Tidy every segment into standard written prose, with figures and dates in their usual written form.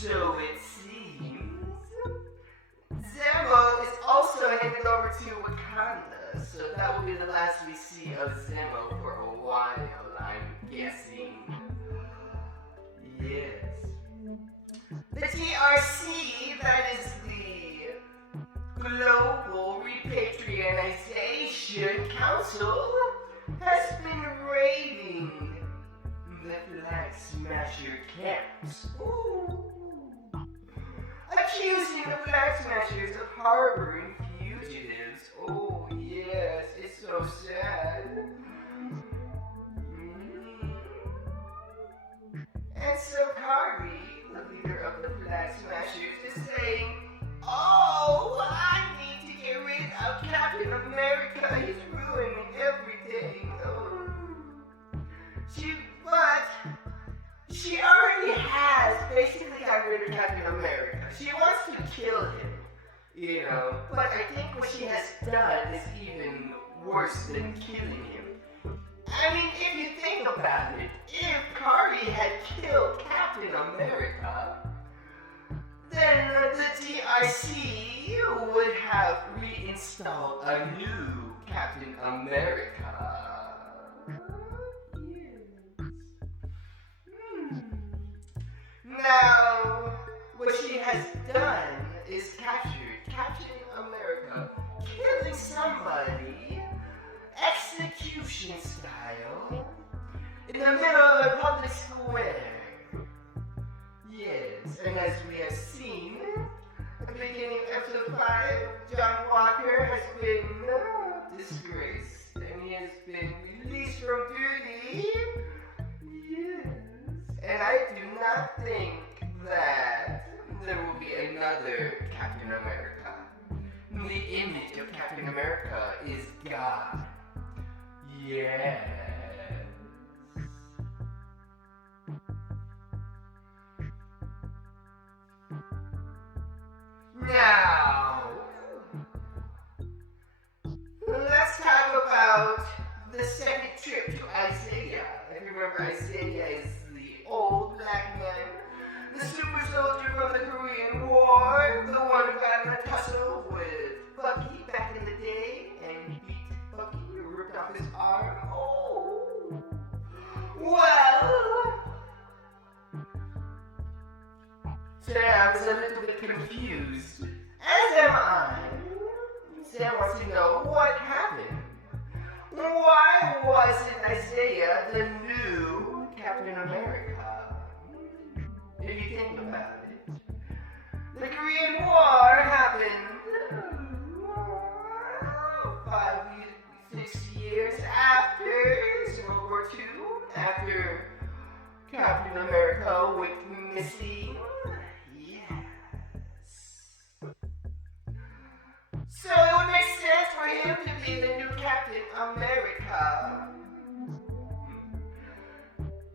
So it seems. Zemo is also headed over to Wakanda, so that will be the last we see of Zemo for a while, I'm guessing. Yes. The TRC, that is the Global Repatriation Council, has been raiding the Flag Smasher camps. Ooh. Accusing the Flag Smashers of harboring fugitives. Oh yes, it's so sad. And so Cardi, the leader of the Flag Smashers, is saying, "Oh, I need to get rid of Captain America. He's ruining everything." Oh. She already has basically got rid of Captain America. She wants to kill him, you know. But I think what she has done is even worse than killing him. I mean, if you think about it, if Cardi had killed Captain America, then the DRC would have reinstalled a new Captain America. Now, what she has done is captured Captain America, killing somebody, execution style, in the middle of a public square. Yes, and as we have seen, at the beginning of episode 5, John Walker has been disgraced, and he has been released from duty. Yes, and I do not think that there will be another Captain America. The image of Captain America is God. Yes. Now, let's talk about the second trip to Isaiah. If you remember, Isaiah is the old black man, the super soldier from the Korean War, the one who got in a tussle with Bucky back in the day and beat Bucky, ripped off his arm. Oh, well, today I was a little bit confused, as am I. Sam wants to know what happened. Why wasn't Isaiah the new Captain America? If you think about it, the Korean War happened 6 years after World War II, after Captain America went missing. So it would make sense for him to be the new Captain America.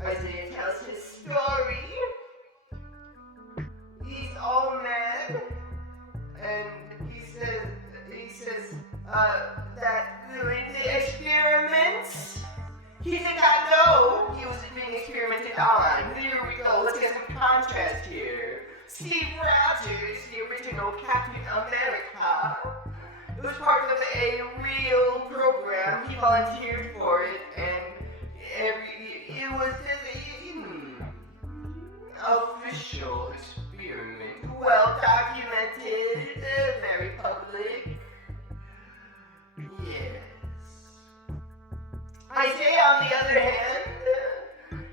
Isaiah tells his story. He's all mad, and he says that during the experiments, he did not know he was being experimented on. Here we go. Let's get some contrast here. Steve Rogers, the original Captain America, it was part of a real program. He volunteered for it, and it was an official experiment, well documented, very public. Yes. Isaiah, on the other hand,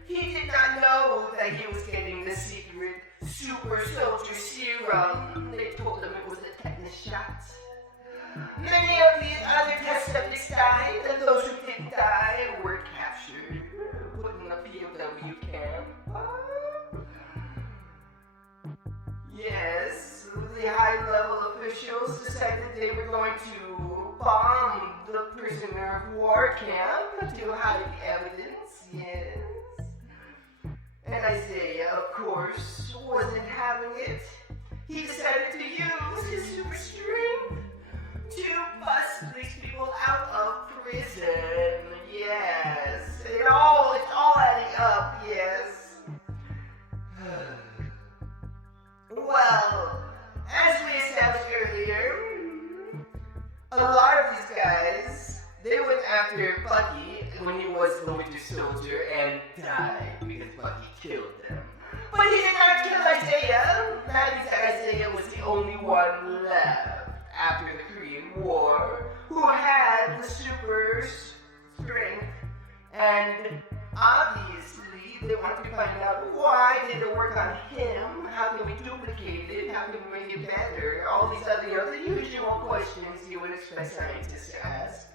he did not know that he was getting the secret super soldier serum. They told him it was a tetanus shot. Many of the other test subjects died, and those who didn't die were captured, put in a POW camp. Yes, the high-level officials decided they were going to bomb the prisoner of war camp to hide the evidence. Yes. And Isaiah, of course, wasn't having it. He decided to use his super strength to bust these people out of prison. Yes. It's all adding up, yes. War, who had the super strength, and obviously they wanted to find out why did it work on him, how can we duplicate it, how can we make it better, all these other, the usual questions you would expect scientists to ask.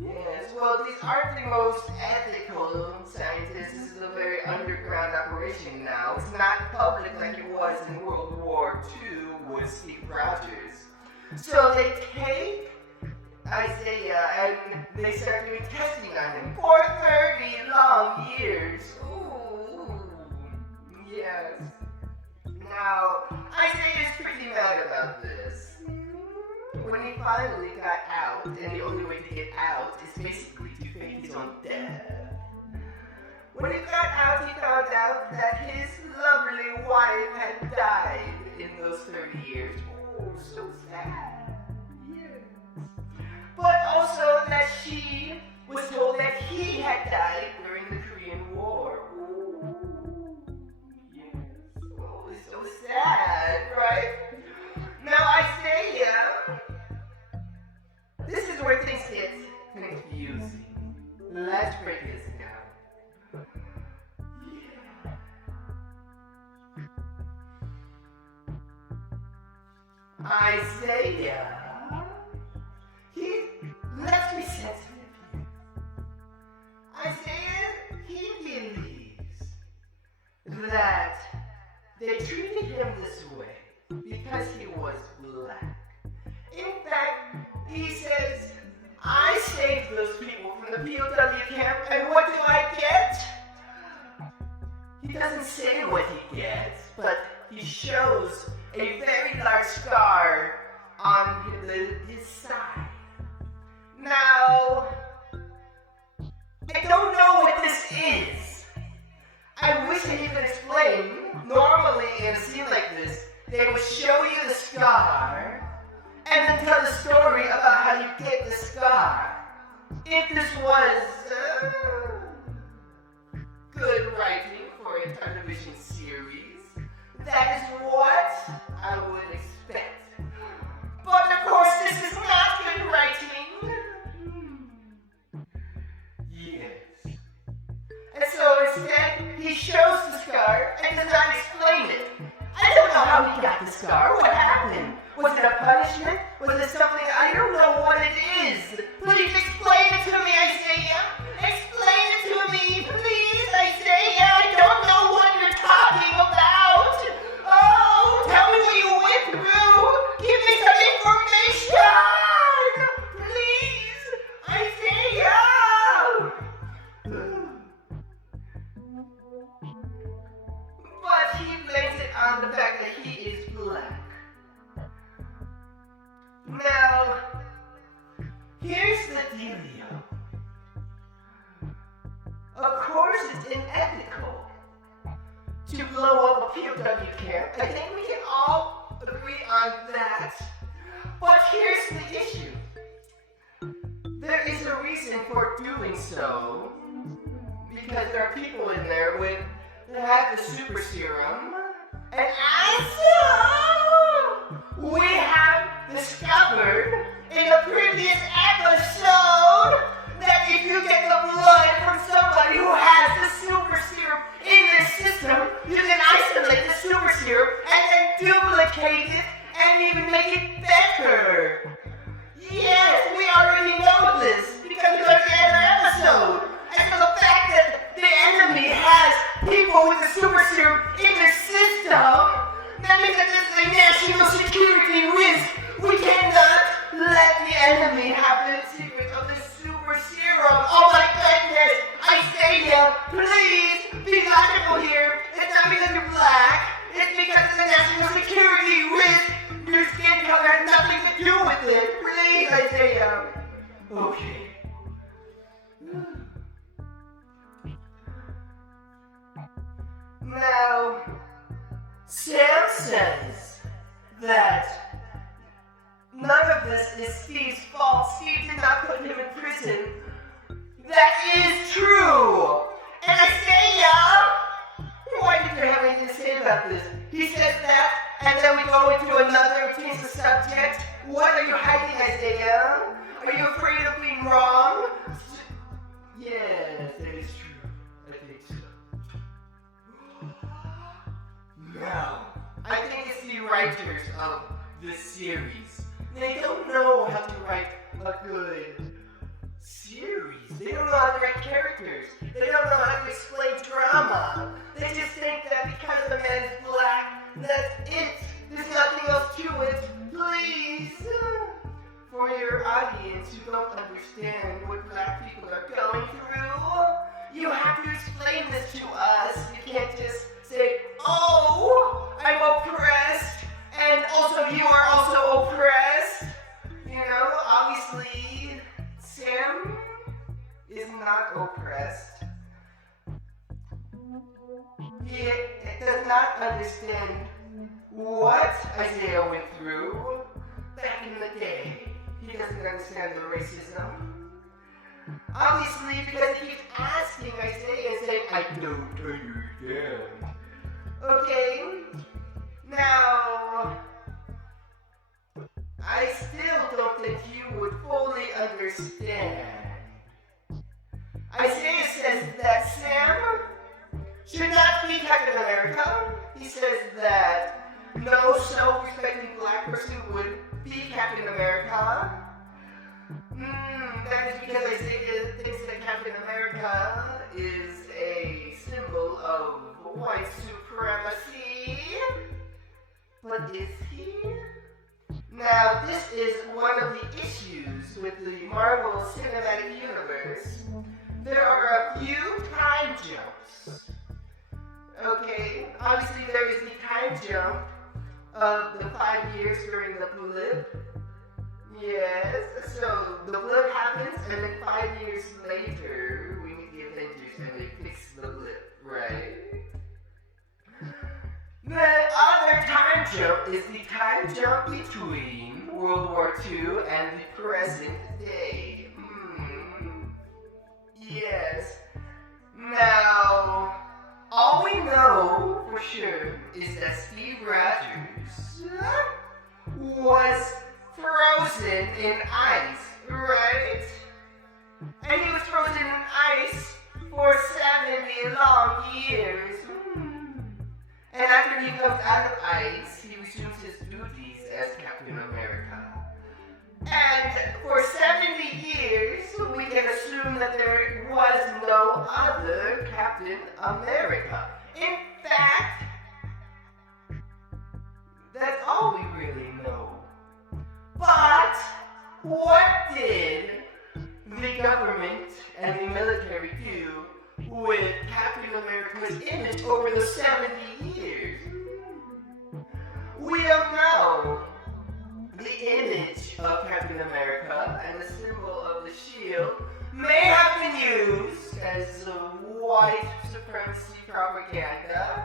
Yes, well, these aren't the most ethical scientists. This is a very underground operation now. It's not public like it was in World War II with Steve Rogers. So they take Isaiah and they start doing testing on him for 30 long years. Ooh, yes. Now, Isaiah is pretty mad about this. When he finally got out, and the only way to get out is basically to fake his own death. When he got out, he found out that his lovely wife had died in those 30 years. Oh, so sad. Yes. But also that she was told that he had died during the Korean War. Ooh, yes. Oh, it's so sad, right? Now Isaiah, this is where things get confusing. Let's break this down. Yeah. Isaiah, let's be sensitive here. Isaiah, he believes that they treated him this way because he was black. In fact, he says, I saved those people from the POW camp, and what do I get? He doesn't say what he gets, but he shows a very large scar on his side. Now, I don't know what this is. I wish that he could explain. Normally, in a scene like this, they would show you the scar, and then tell the story about how you get the scar. If this was good writing for a television series, that is what I would expect. But of course, this is not good writing. Yes. And so instead, he shows the scar and does not explain it. I don't know how he got the scar. What happened? Was it a punishment? Was it something? I don't know what it is. Please explain it to me, Isaiah. Explain it to me, please, Isaiah. I don't know what you're talking about. Oh, tell me what you went through. Give me some information. Please, Isaiah. But he blames it on the fact that he is black. Now, here's the dealio. Of course, it's unethical to blow up a POW camp. I think we can all agree on that. But here's the issue. There is a reason for doing so, because there are people in there that have the super serum, and we have discovered in a previous episode that if you get the blood from somebody who has the super serum in their system, you can isolate the super serum and then duplicate it and even make it better. Yes, we already know this because we got the other episode. And so the fact that the enemy has people with the super serum in their system, that means that this is a national security risk. We cannot let the enemy have the secret of the super serum. Oh my goodness! Isaiah, please be logical here. It's not because you're black. It's because it's a national security risk. Your skin color has nothing to do with it. Please, Isaiah. Okay. Now, Sam says that none of this is Steve's fault. Steve did not put him in prison. That is true. And Isaiah, why did you have anything to say about this? He says that, and then we go into another, change the subject, What are you hiding, Isaiah? Are you afraid of being wrong? Yes, that is true. I think so. No. I think it's the writers of the series. They don't know how to write a good series. They don't know how to write characters. They don't know how to explain drama. They just think that because the man is black, that's it. There's nothing else to it. Please. For your audience who don't understand what black people are going through, you have to explain this to us. You can't just say, oh, I'm oppressed, and also you are also oppressed. You know, obviously, Sam is not oppressed. He does not understand what Isaiah went through back in the day. He doesn't understand the racism. Obviously, because he keeps asking Isaiah and saying, I don't understand. Okay, now, I still don't think you would fully understand. Isaiah says that Sam should not be Captain America. He says that no self-respecting black person would be Captain America. That is because Isaiah thinks that Captain America is a symbol of white supremacy. But is he? Now, this is one of the issues with the Marvel Cinematic Universe. There are a few time jumps. Okay, obviously there is the time jump of the 5 years during the blip. Yes, so the blip happens and then 5 years later we meet the Avengers and they fix the blip, right? The other time jump is the time jump between World War II and the present day. Yes. Now, all we know for sure is that Steve Rogers was frozen in ice, right? And he was frozen in ice for 70 long years. And after he comes out of ice, he resumes his duties as Captain America. And for 70 years, we can assume that there was no other Captain America. In fact, that's all we really know. But what did the government and the military do with Captain America's image over the 70 years? We don't know. The image of Captain America and the symbol of the shield may have been used as white supremacy propaganda.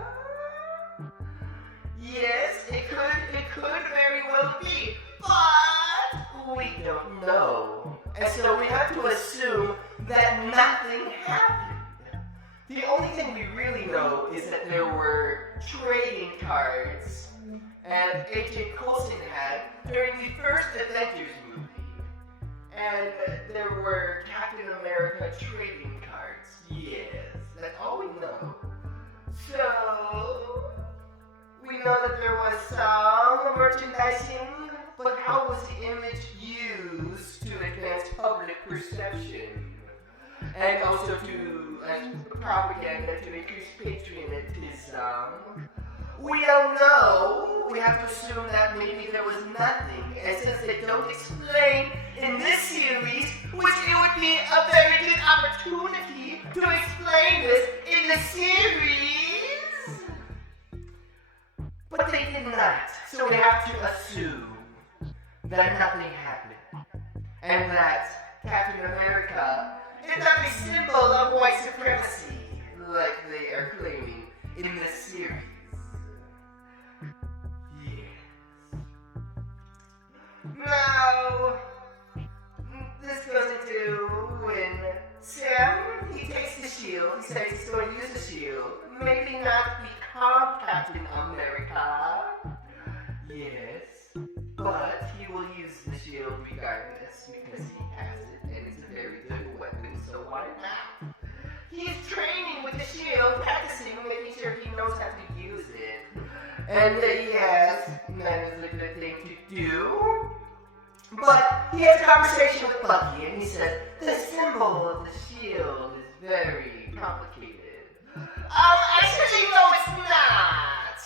Yes, it could very well be, but we don't know. And so we have to assume that nothing happened. The only thing we really know is that there were trading cards and Agent Coulson had during the first Avengers movie. And there were Captain America trading cards. Yes, that's all we know. So, we know that there was some merchandising, but how was the image used to advance public perception? And also to propaganda to increase patriotism? We don't know. We have to assume that maybe there was nothing. And since they don't explain in this series, which it would be a very good opportunity to explain this in the series, but they did not. So we have to assume that nothing happened. And that Captain America is not a symbol of white supremacy like they are claiming in this series. Now, this goes into when Sam, he takes the shield, he says he's going to use the shield, maybe not become Captain America, yes, but he will use he's training with the shield, practicing, making sure he knows how to use it. And yes, that is a good thing to do. But he has a conversation with Bucky, and he says, the symbol of the shield is very complicated. Actually, no, it's not.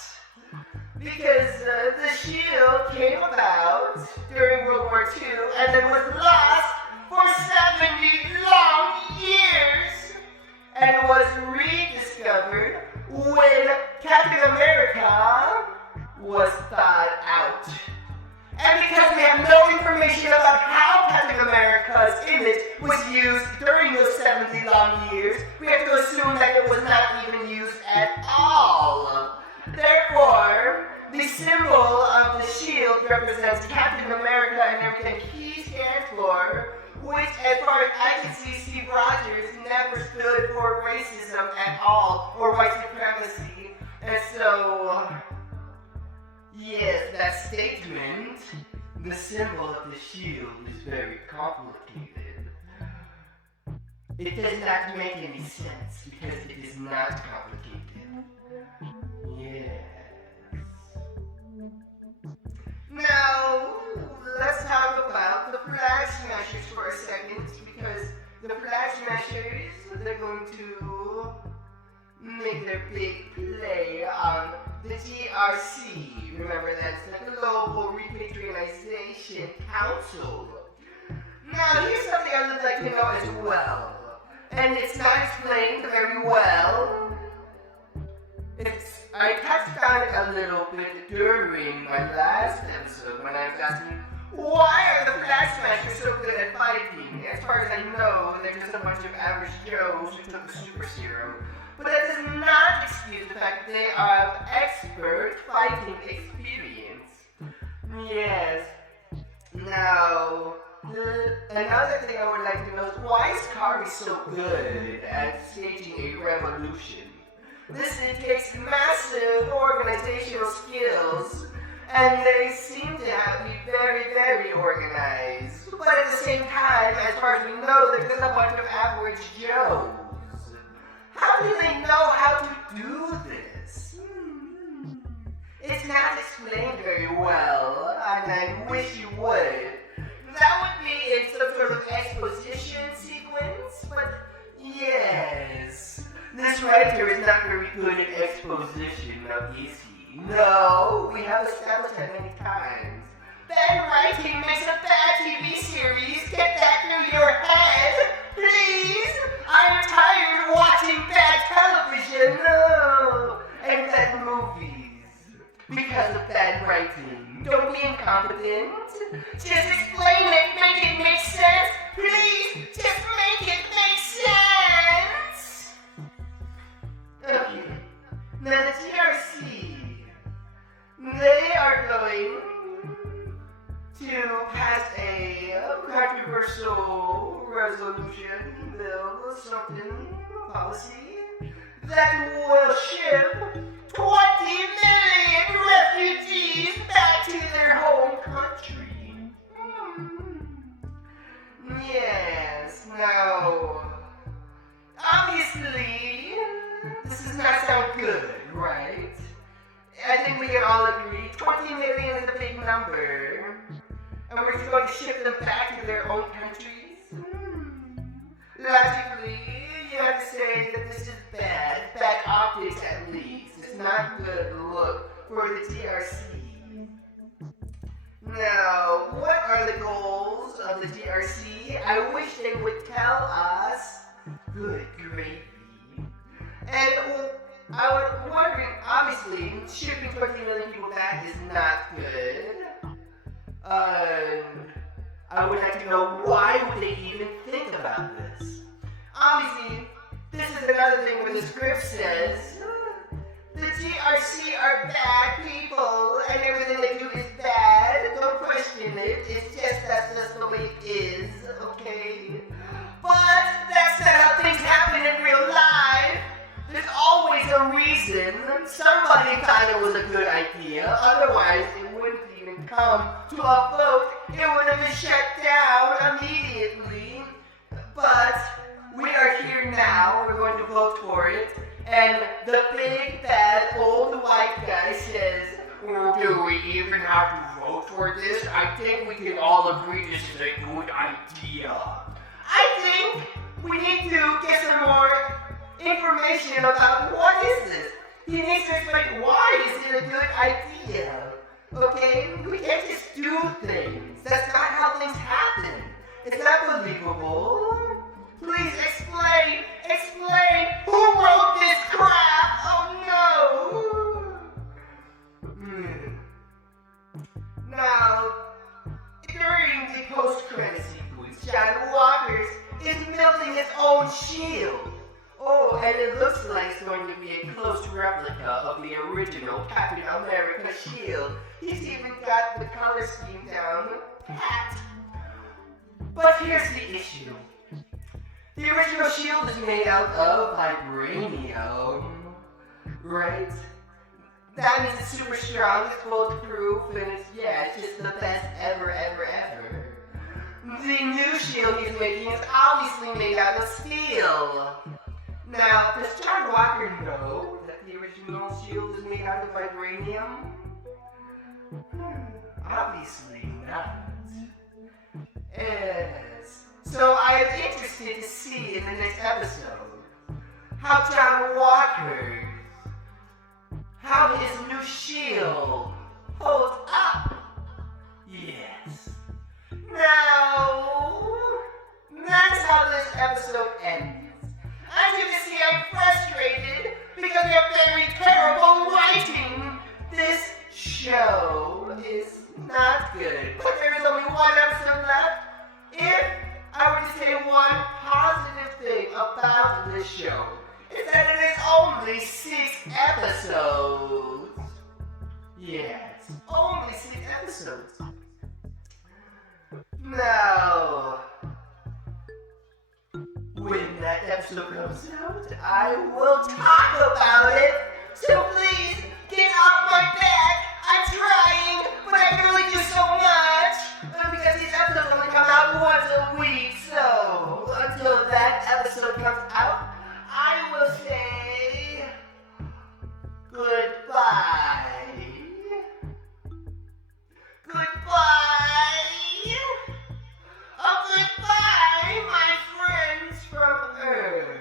Because the shield came about during World War II, and then was lost for 70 long years, and was rediscovered when Captain America was thawed out. And because we have no information about how Captain America's image was used during those 70 long years, we have to assume that it was not even used at all. Therefore, the symbol of the shield represents Captain America and everything he stands for, which, as far as I can see, Steve Rogers never stood for racism at all, or white supremacy. And so, yes, that statement, the symbol of the shield, is very complicated. It does not make any sense, because it is not complicated. Yes. Now, let's talk about the Flag Smashers for a second, because the Flag Smashers, they're going to make their big play on the GRC. Remember, that's the Global Repatriation Council. Now, here's something I would like to know as well, and it's not explained very well. I touched on it a little bit during my last episode when I was asking, why are the Flag Smashers so good at fighting? As far as I know, they're just a bunch of average Joes who took the super serum. But that does not excuse the fact that they have expert fighting experience. Yes. Now, another thing I would like to know is, why is Kari so good at staging a revolution? This takes massive organizational skills, and they seem to be very, very organized. But at the same time, as far as we know, they're just a bunch of average Joes. How do they know how to do this? It's not explained very well, and I wish you would. That would be in some sort of exposition sequence, but yes. This writer is not very good at exposition, now is he? No, we have established that many times. Bad writing makes a bad TV series. Get that through your head, please. I'm tired of watching bad television, no, and bad movies because of bad writing. Don't be incompetent. Just explain it, make it make sense, please. Just make it make sense. Okay. Now the GRC, they are going to pass a controversial resolution, bill, something, policy, that will ship 20 million refugees back to their home country. Yes, now, obviously, this does not sound good, right? I think we can all agree 20 million is a big number. And we're just going to ship them back to their own countries? Logically, you have to say that this is bad optics at least. It's not a good look for the TRC. Now, what are the goals of the TRC? I wish they would tell us. Good gravy. And I was wondering, obviously, shipping 20 million people back is not good. I would like to know, why would they even think about this? Obviously, this is another thing where the script says, the GRC are bad people, and everything they do is bad. Don't question it. It's just that's just the way it is, okay? But that's not how things happen in real life. There's always a reason. Somebody thought it was a good idea. Otherwise, it wouldn't even come to a vote. It would have been shut down immediately. But we are here now. We're going to vote for it. And the big, bad, old white guy says, "Oh, do we even have to vote for this? I think we can all agree this is a good idea." I think we need to get some more information about what is this. He needs to explain why is it a good idea. Okay? We can't just do things. That's not how things happen. It's not believable. Please explain. Explain. Who wrote this crap? Oh no. Now, during the post-credit sequence, John Walker is building his own shield. Oh, and it looks like it's going to be a close replica of the original Captain America shield. He's even got the color scheme down pat. But here's the issue. The original shield is made out of vibranium, right? That means it's super strong, it's bulletproof, and it's just the best ever. The new shield he's making is obviously made out of steel. Now, does John Walker know that the original shield is made out of vibranium? Obviously not. Yes. So I am interested to see in the next episode how John Walker, how his new shield holds up. Yes. Now, that's how this episode ends. As you can see, I'm frustrated because we have very terrible writing. This show is not good. But there's only one episode left. If I were to say one positive thing about this show, it's that it is only 6 episodes. Yes, only 6 episodes. Now, when that episode comes out, I will talk about it. So please, get off my back. I'm trying, but I can only do so much. Because these episodes only come out once a week. So, until that episode comes out, I will say goodbye. Goodbye. Oh, goodbye, my friends from Earth.